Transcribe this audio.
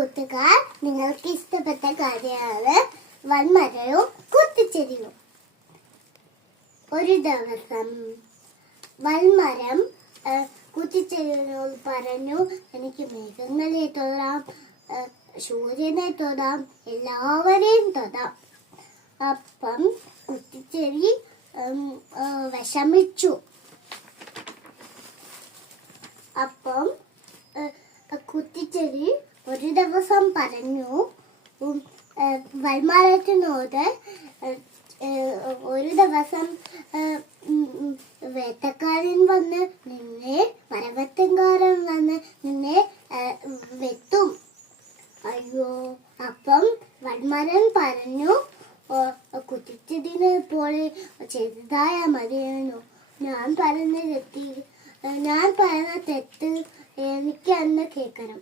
കൂട്ടുകാർ, നിങ്ങൾക്ക് ഇഷ്ടപ്പെട്ട കാര്യമാണ് വൻമരവും കുത്തിച്ചെടിയും. ഒരു ദിവസം വൻമരം കുത്തിച്ചെടിയോട് പറഞ്ഞു, എനിക്ക് മേഘങ്ങളെ തൊടാം, സൂര്യനെ തൊടാം, എല്ലാവരെയും തൊടാം. അപ്പം കുത്തിച്ചെടി വിഷമിച്ചു. അപ്പം കുത്തിച്ചെടി ഒരു ദിവസം പറഞ്ഞു വൻമരത്തിനോട്, ഒരു ദിവസം വേട്ടക്കാരൻ വന്ന് നിന്നെ, മരവെട്ടുകാരൻ വന്ന് നിന്നെ വെട്ടും. അയ്യോ. അപ്പം വൻമരം പറഞ്ഞു, കുത്തിച്ചെടിനെ പോലെ ചെറുതായ മതിയായിരുന്നു. ഞാൻ പറഞ്ഞ തെറ്റ് എനിക്ക് അന്ന് കേൾക്കണം.